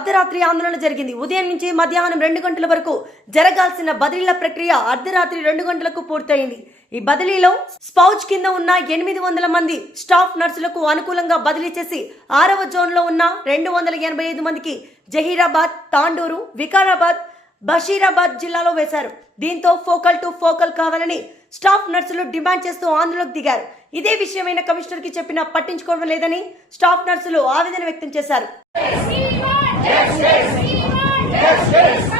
అర్ధరాత్రి ఆందోళన జరిగింది. ఉదయం నుంచి మధ్యాహ్నం 2 గంటల వరకు జరగాల్సిన బదిలీల ప్రక్రియ అర్ధరాత్రి 2 గంటలకు పూర్తయింది. ఈ బదిలీలో స్పౌచ్ కింద ఉన్న 800 మంది స్టాఫ్ నర్సులకు అనుకూలంగా బదిలీ చేసి 6వ జోన్లో ఉన్న 285 మందికి జహీరాబాద్, తాండూరు, వికారాబాద్, బషీరాబాద్ జిల్లాలో వేశారు. దీంతో ఫోకల్ టు ఫోకల్ కావాలని స్టాఫ్ నర్సులు డిమాండ్ చేస్తూ ఆందోళనకు దిగారు. ఇదే విషయమైన కమిషనర్ కి చెప్పినా పట్టించుకోవడం లేదని స్టాఫ్ నర్సులు ఆవేదన వ్యక్తం చేశారు. Yes, yes.